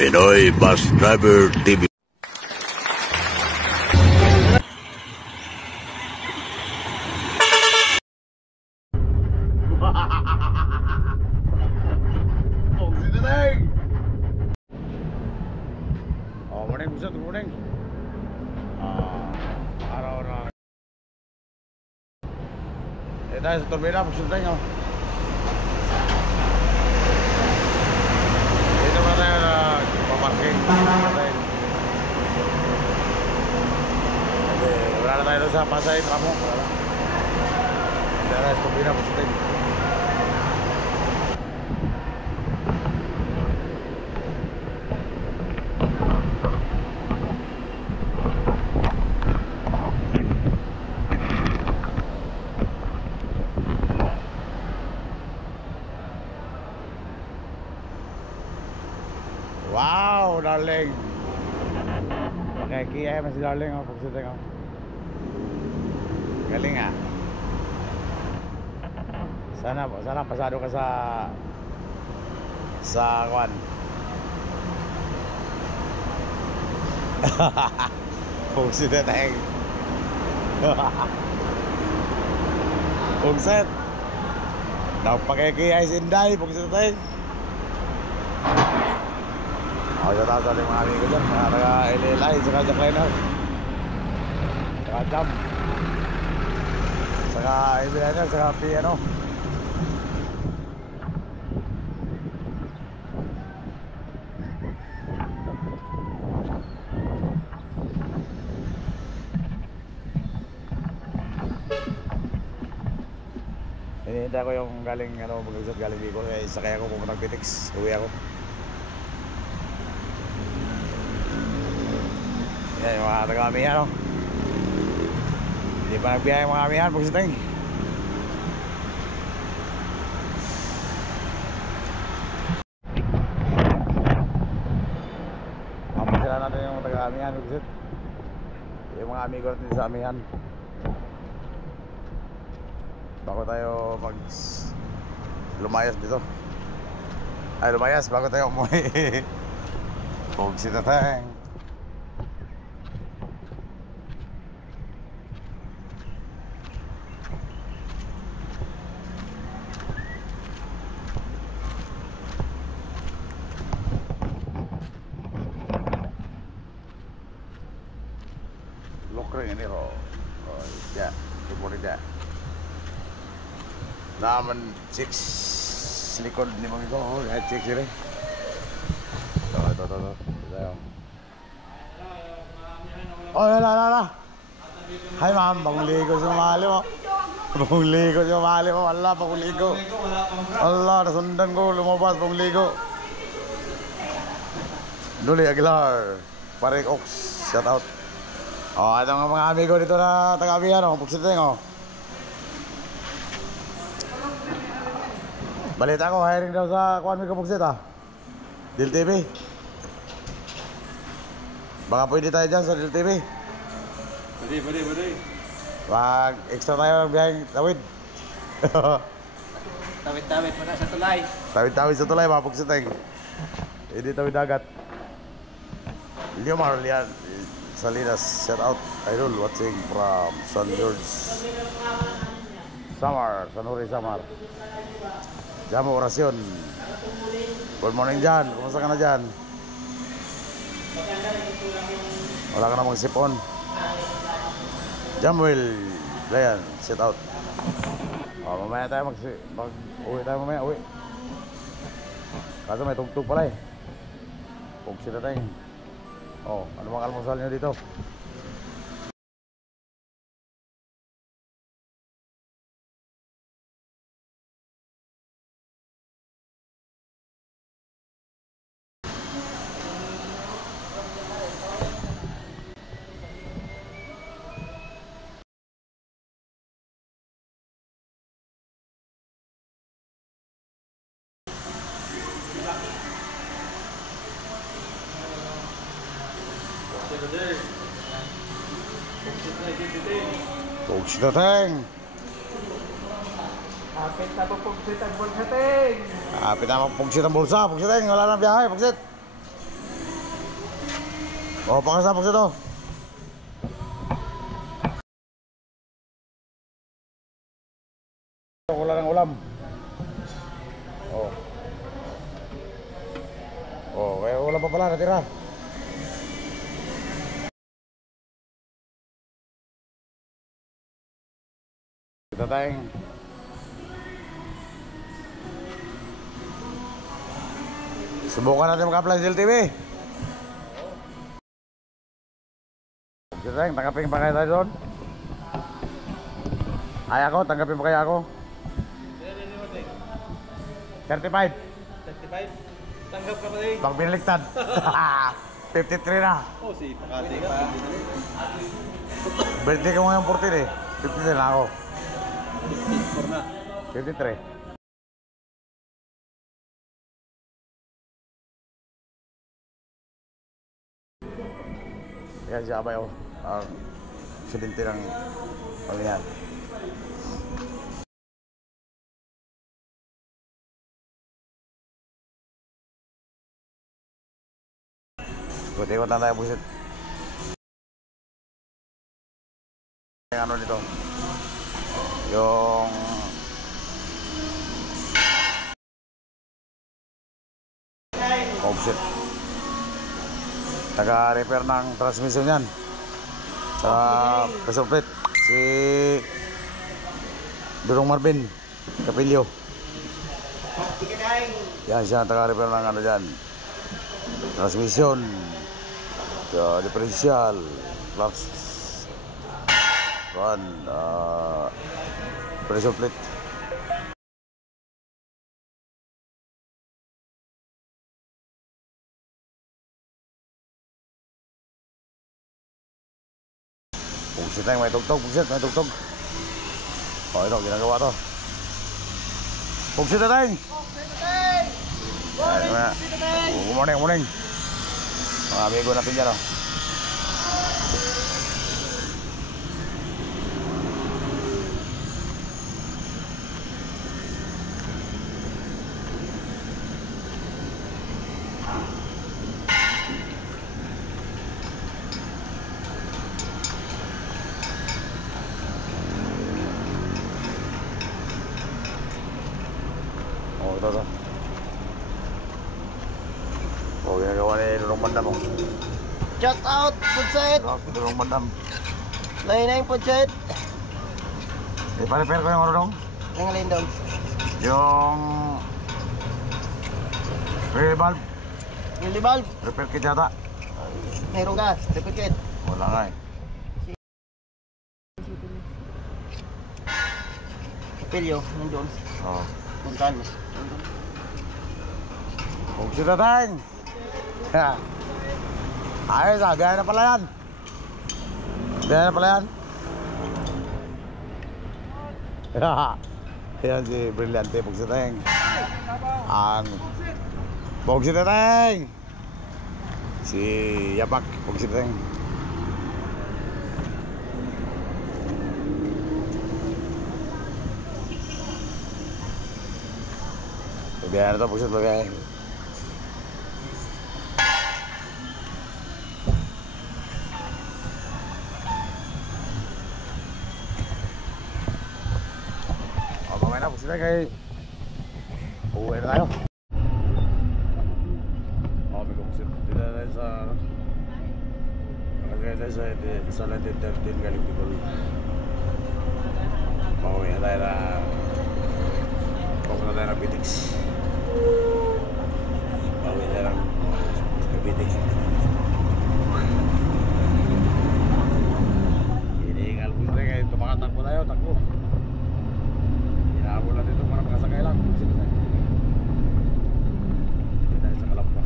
Pinoy Bus Driver TV. Morning, good morning. Araw na. Tayo sa turbina, pagsunod tayo. Dito pa tayo na paparking. Wala na tayo doon sa Pasay, Tramo. Dito tayo sa turbina, pagsunod tayo. Wow, darling. Okay, kaya mas darling ako pagsunod ako. Galing ah. Sana pasado ka sa kwan. Pagsunod tayo. Pagsunod. Napakikiyay si Inday, pagsunod tayo. Sa taas natin mga amigo dyan, mga taga-LLI, saka Jackliner, saka Jam, saka Ibiliner, saka Piano. Hinihintay ko yung galing, mag-usap galing dito, sakay ako pumunta ng Pitix, uwi ako. Yan yung mga taga-amihan, hindi pa nagbiyahe yung mga amihan pag siting. Mamasila natin yung taga-amihan pag sit. Yung mga amigo natin sa amihan, bago tayo lumayas dito. Ay, lumayas bago tayo umuwi. Pag sitatang Lokring ini ho. Oh, ya, timur dia. Naman 6 likod ni Mami ko. Oh, check sila. Tuh. Oh, la. Hai ma'am, bagong ligo sumali mo. Bagong ligo sumali mo. Allah, bagong ligo. Allah, nasundan ko lumabas bagong ligo. Duli Aguilar, Paring Ox, shout out. Oh, ito nga mga amigo dito na taga-amihan, pagsiting, balita ko, hiring daw sa kuhan ko pagsit, Dil TV. Baka pwede tayo dyan sa Dil TV. Pwede. Wag, extra tayo ng biyaheng tawid. Tawid muna sa tulay. Tawid sa tulay, mga pagsiting. Hindi tawid dagat. Liomar Lian Salinas, shout out, idol, watching from San George Samar, Sanuri Samar. Jamo Orasyon. Good morning dyan, kumusta ka na dyan? Wala ka na magsipon. Jamuel Layan, shout out. Mamaya tayo uwi tayo mamaya, uwi. Kaso may tugtog pala Pugsi na tayo. Ano bang almusal nyo dito? Pugsi na teng. Kapit na pagpugsit ang bulsa, ting. Kapit na pagpugsit ang bulsa. Pugsit teng, wala nang biyahe. Pugsit. Oh, pakasapag sa to. Wala ng ulam. Oh. Oh, kaya ulam pa pala natira. Kita tayong subukan natin mag-apply sa LTV. Kita tayong tanggapin pa kaya tayo doon. Ay ako, tanggapin pa kaya ako. 35. 35? Tanggap ka pa rin. Pag binaliktad. 53 na. Oh, si Pakati ka. Birthday ko ngayon 14 eh. 53 na ako. 54 na. 53. Yan si Abay oh. Ang silinte ng pangyayan. Ikot-ikot lang tayo busit. Yung ano dito. Yung offset. Taga-repair ng transmission yan. Sa Kasupit. Si Durong Marvin Capilio. Yan siya taga-repair ng ano dyan. Transmission. Differential. Clutch. Pressure plate. Pugsit na yung may tugtog. Pugsit, may tugtog. O ito, ginagawa to. Pugsit na tayo. Good morning, good morning. Mga amigo natin dyan o. Oh, ito. Oh, ginagawa ni Durong Bandam oh. Shout out, Pudset! Durong Bandam. Lain-lain, Pudset! Pa-repair ko yung ano dong? Ang alin daw? Yung relay valve. Yung libal? Repair kit yata. Meron ka? Replicate? Wala nga eh. Pilyo, nandun. Oo. Puntahan mo. Kung sila tayong. Ayos ah, biyahe na pala yan. Biyahe na pala yan. Yan si Brillante Pugsiteng. Ang Pugsiteng. Si Yapak Pugsiteng. Biyahe na ito Pugsit biyahe. Mamaya na Pugsiteng kay uwi na tayo. May Pugsit. Dito na tayo sa Palagay tayo sa Landed 13 galing Bicol. Pauwi na tayo na pupunta tayo ng Bitix. Pauwi na lang ng Bitix. Hinihingal po tayo kayo. Tumakatakbo tayo, takbo. Hinahabol natin itong mga makasakay lang. Hindi tayo sa Kalamba.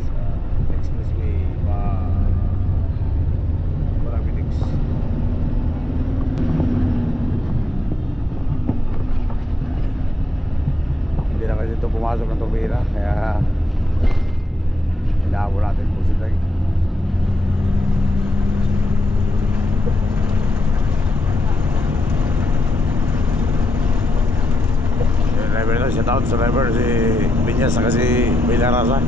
Sa expressway pa Barang Bitix. Hindi na kasi ito pumasok ng turbina. Kaya hinahabol natin po sila. Driver na, shout out sa driver si Binyas saka si Villarasa.